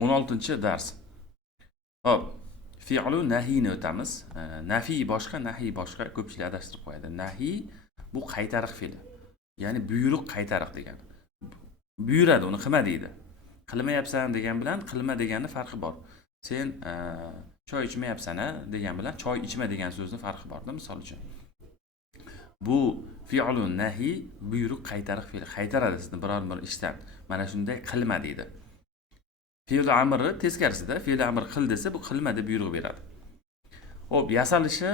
16-dars. Hop, fi'lu nahiyni o'tamiz. Nafiy boshqa, nahiy boshqa, ko'pchilik adashtirib qo'yadi. Nahiy bu qaytariq fe'li. Ya'ni buyruq qaytariq degani. Buyuradi, uni qilma deydi. Qilmayapsan degan bilan qilma deganning farqi bor. Sen choy ichmayapsan degan bilan choy ichma degan so'zni farqi borda, misol uchun. Bu fi'lu nahiy buyruq qaytariq fe'li. Qaytaradi sizni biror bir ishdan. Mana shunday qilma deydi. Fe'l amri teskarisida, fe'l amr qil desa, bu qilma deb buyruq beradi. Xo'p, yasalishi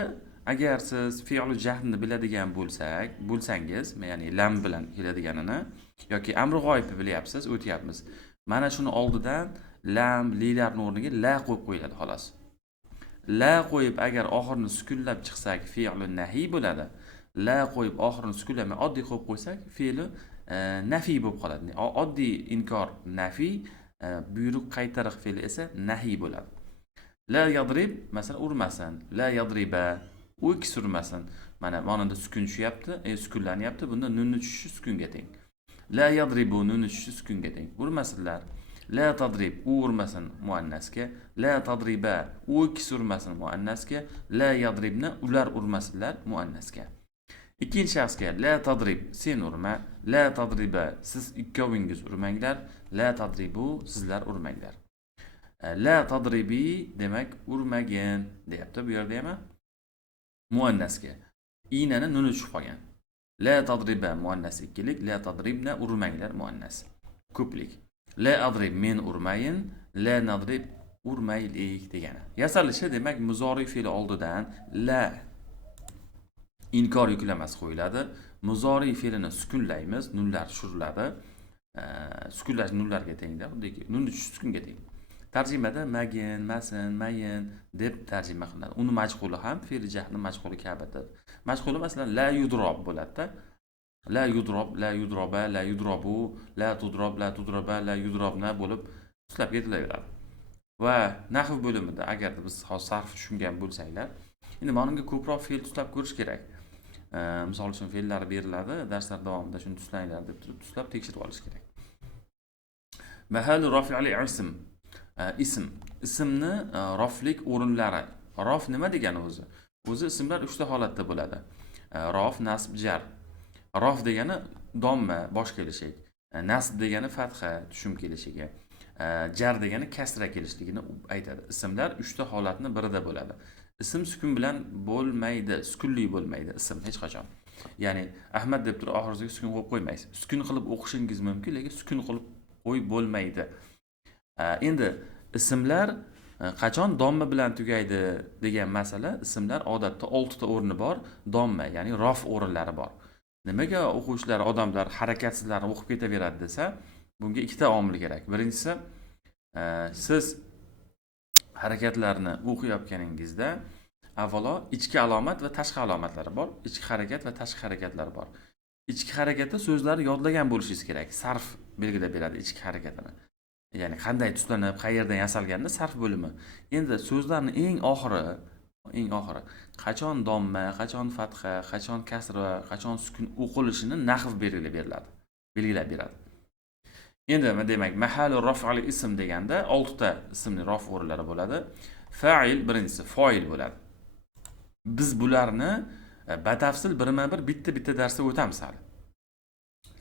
agar siz fe'l jahrni biladigan bo'lsangiz, ya'ni lam bilan keladiganini yoki amri g'oyibni bilyapsiz, o'tyapmiz. Mana shuni oldidan lam, lilarning o'rniga la qo'yib qo'yiladi xolos. La qo'yib agar oxirini sukunlab chiqsak, fe'l nahiy bo'ladi. La qo'yib oxirini sukunlamay oddiy qo'yib qo'ysak, fe'li nafiy bo'lib qoladi. Oddiy inkor nafiy, buyruq qaytariq fe'li esa nahiy bo'ladi. La yadrib masalan urmasin, la yadriba u ikki urmasin. Mana monada sukun tushyapti, sukunlanyapti. Bunda nunni tushishi sukunga teng. La yadribu nunni tushishi sukunga teng. Urmasinlar. La tadrib u urmasin muannasga. La tadriba u ikki urmasin muannasga. La yadribni ular urmasinlar muannasga. Ikkinchi shaxsga la tadrib sen urma, la tadriba siz ikkovingiz urmanglar, la tadribu sizlar urmanglar. La tadribi demak urmagin deyapti bu yerda ham. Muannasga inani nuni tushib qolgan. La tadriba muannas ikkilik, la tadribna urmanglar muannas ko'plik. La adrib men urmayin, la nadrib urmaylik degani. Yasalishi demak muzori fe'li oldidan la inkor yuklamasi qo'yiladi. Muzori fe'lini sukunlaymiz, nunlar tushiriladi. Sukunlash nunlarga tengda, xuddiki nunni tushish sukunga teng. Tarjimada magin, masin, mayin deb tarjima qilinadi. Uni majhuli ham fe'l jahni majhuli kabidir. Majhuli masalan la yudrob bo'ladi-da. La yudrob, la yudroba, la yudrobu, la tudrob, la tudroba, la yudrobna bo'lib tuslab ketilaveradi. Va nahv bo'limida agar biz hozir sarf tushungan bo'lsanglar, endi mana ko'proq fe'l tuslab ko'rish kerak. Misol uchun fe'llar beriladi, darslar davomida shuni tuslanglar deb turib tuslab tekshirib olish kerak. Mahalu rafi'li ism. Ismni roflik o'rinlari. Rof nima degani o'zi? O'zi ismlar 3 ta holatda bo'ladi. Rof, nasb, jar. Rof degani domma, bosh kelishik. Nasb degani fatha, tushum kelishiga. Jar degani kasra kelishligini aytadi. Ismlar 3 ta holatni birida bo'ladi. Ism sukun bilan bo'lmaydi, sukunli bo'lmaydi ism hech qachon. Ya'ni Ahmad deb turib oxiriga sukun qo'yib qo'ymaysiz. Sukun qilib o'qishingiz mumkin, lekin sukun qilib qo'yib bo'lmaydi. Endi ismlar qachon domma bilan tugaydi degan masala, ismlar odatda 6 ta o'rni bor, domma, ya'ni rof o'rinlari bor. Nimaga o'quvchilar, odamlar harakatsizlarni o'qib ketaveradi desa, bunga ikkita omil kerak. Birinchisi, siz harakatlarni o'qiyotganingizda avvalo ichki alomat va tashqi alomatlari bor. Ichki harakat va tashqi harakatlar bor. Ichki harakatda so'zlarni yodlagan bo'lishingiz kerak. Sarf belgilab beradi ichki harakatini. Ya'ni qanday tuslanib, qayerdan yasalganini sarf bo'limi. Endi so'zlarni eng oxiri qachon domma, qachon fatha, qachon kasra, qachon sukun o'qilishini nahv belgilab beradi. Endi demak, mahalu raf'al ism deganda 6 ta ismning rof o'rinlari bo'ladi. Fa'il birinchisi foil bo'ladi. Biz bularni batafsil birma-bir bitta darsda o'tamiz hali.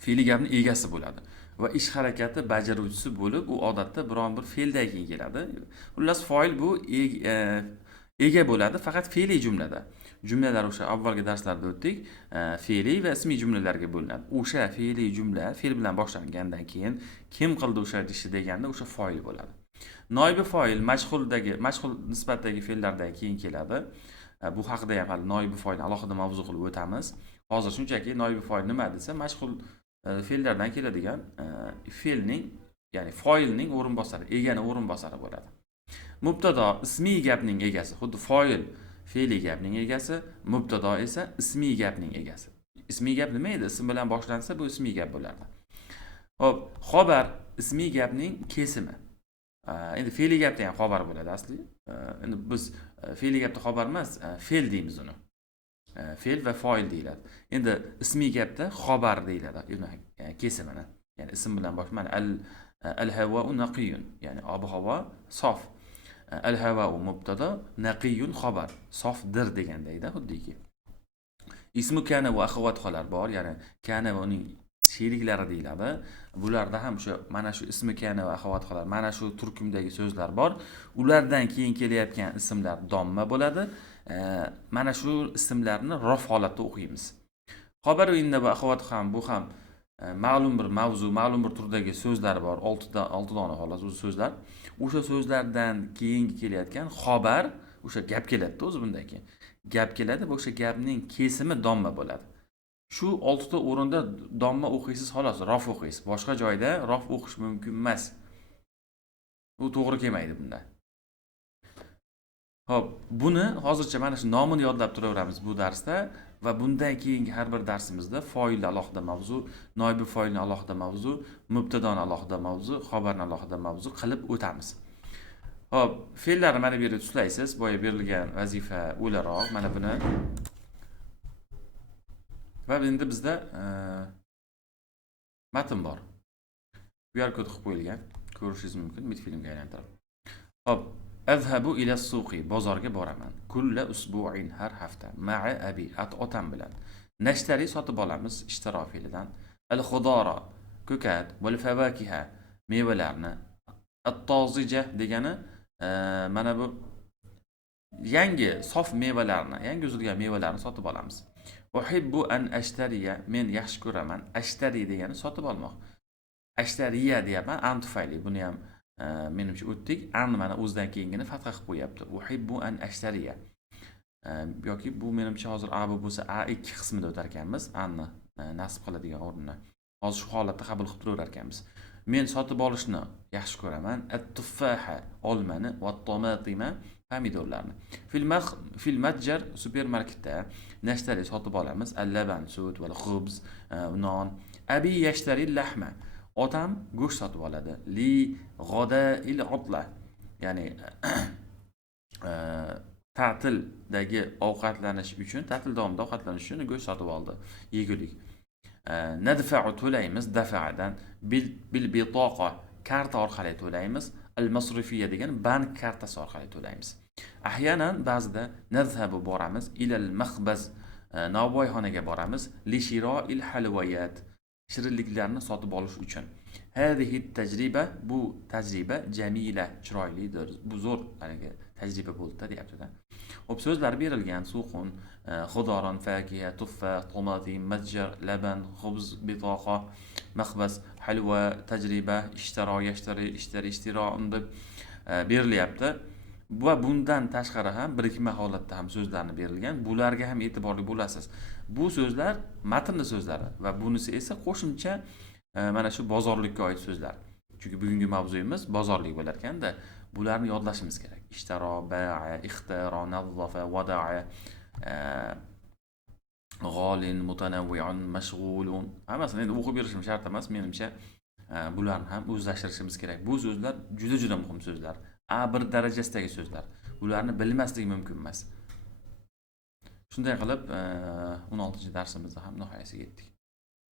Fe'li gapning egasi bo'ladi va ish harakati bajaruvchisi bo'lib, u odatda biron bir fe'ldan keyin keladi. Xullas foil bu ega bo'ladi faqat fe'li jumlada. Jumlalar o'sha avvalgi darslarda o'tdik, fe'li va ismiy jumlalarga bo'linadi. O'sha fe'li jumla fe'l bilan boshlangandan keyin kim qildi o'sha ishni deganda o'sha foil bo'ladi. Noibi foil majhul nisbatdagi fe'llardan keyin keladi. Bu haqida ham hali noibi foilni alohida mavzu qilib o'tamiz. Hozir shunchaki noibi foil nima desa, majhul fe'llardan keladigan fe'lning, ya'ni foilning o'rinbosari, eganing o'rinbosari bo'ladi. Mubtado ismiy gapning egasi, xuddi foil fe'li gapning egasi, mubtado esa ismiy gapning egasi. Ismiy gap nima edi? Ism bilan boshlansa bu ismiy gap bo'lardi. Xo'p, xabar ismiy gapning kesimi. Endi fe'li gapda ham xabar bo'ladi asli. Endi biz fe'li gapda xabar emas, fe'l deymiz uni. Fe'l va foil deyiladi. Endi ismiy gapda xabar deyiladi. Kesimini. Ya'ni ism bilan boshlanadi. al-hava'u naqiyyun, ya'ni ob-havo sof. Al-hava'u mubtada, naqiyyun xabar, sofdir degandayda xuddiki. Ismu kana va axawatxolar bor, ya'ni kana va uning sheriklari deyiladi. Bularda ham shu mana shu ismi kana va axawatxolar, mana shu turkumdagi so'zlar bor. Ulardan keyin kelayotgan ismlar domma bo'ladi. Mana shu ismlarni rof holatda o'qiymiz. Xabar va inna va axawat ham bu ham ma'lum bir mavzu, ma'lum bir turdagi so'zlar bor. 6 dona xolos o'zi so'zlar. O'sha so'zlardan keyingi kelayotgan xabar, o'sha gap keladi-da o'zi bundan keyin. Gap keladi va o'sha gapning kesimi domma bo'ladi. Shu 6 ta o'rinda domma o'qiysiz xolos, rof o'qiysiz. Boshqa joyda rof o'qish mumkin emas. U to'g'ri kelmaydi bunda. Xo'p, buni hozircha mana shu nomini yodlab turaveramiz bu darsda va bundan keyingi har bir darsimizda foilni alohida mavzu, noyib foilni alohida mavzu, mubtadoni alohida mavzu, xabarni alohida mavzu qilib o'tamiz. Xo'p, fe'llarni mana bu yerda tuslaysiz. Boya berilgan vazifa o'laroq mana buni. Va endi bizda matn bor. QR kod qilib qo'yilgan. Ko'rishingiz mumkin, multfilmga aylantirib. Xo'p, azhabu ila suqi, bozorga boraman. Kulla usbu'in, har hafta. Ma'a abi, otam bilan. Nashtari, sotib olamiz, ishtiro fe'lidan. Al-khudara, ko'kat, wal fawakiha, mevalarni. At-tozija degani mana bu yangi sof mevalarni, yangi uzilgan mevalarni sotib olamiz. Uhibbu an ashtariya, men yaxshi ko'raman. Ashtari degani sotib olmoq. Ashtariya deyapman, an tufayli. Buni ham menimcha o'tdik. An mana o'zidan keyingini fatha qilib qo'yapti. Uhibbu an ashtariya. Yoki bu menimcha hozir a bo'lsa a2 qismida o'tar ekanmiz, anni nasib qiladigan o'rnini. Hozir shu holatda qabul qilib turaverar ekanmiz. Men sotib olishni yaxshi ko'raman. At-tuffaha, olmani, va tomatima, pomidorlarni. Fil matjar, supermarketda nashtari sotib olamiz. Al-laban, sut va xubz, non. Abi yashtari lahma. Otam go'sht sotib oladi. Li g'oda'il otla, ya'ni ta'tildagi ovqatlanish uchun, ta'til davomida ovqatlanish uchun go'sht sotib oldi, yegulik. Nadfa'u, to'laymiz, dafa'dan. Bil bitoqa, karta orqali to'laymiz. Al masrifiyya degan bank kartasi orqali to'laymiz. Ahyanan, ba'zida nadhabu, boramiz. Ilal makhbaz, novvoyxonaga boramiz. Li shiro'il halwayat, shirinliklarni sotib olish uchun. Hadihi tajriba, bu tajriba jamila, chiroylidir. Bu zo'r tajriba bo'ldi deyapti-da. Xo'p, so'zlar berilgan: suqun, xudoron, fakiha, tuffa, tomatim, matjar, laban, xubz, bitoqa, makhbas, halva, tajriba, ishtaro, yashtari, ishtiro deb berilyapti. Va bundan tashqari ham birikma holatda ham so'zlarni berilgan. Bularga ham e'tiborli bo'lasiz. Bu so'zlar matnning so'zlari va bunisi esa qo'shimcha mana shu bozorlikka oid so'zlar. Chunki bugungi mavzuyimiz bozorlik bo'lar ekanda, bularni yodlashimiz kerak. Ishtaro, ba'a, ixtaro, nazzafa, wada'a, g'olin, mutanawwi'un, mashg'ulun. Hammasini endi o'qib berishim shart emas, menimcha bularni ham o'zlashtirishimiz kerak. Bu so'zlar juda muhim so'zlar. A1 darajasidagi so'zlar. Bularni bilmaslik mumkin emas. Shunday qilib 16-darsimizni ham nihoyasiga yetdik.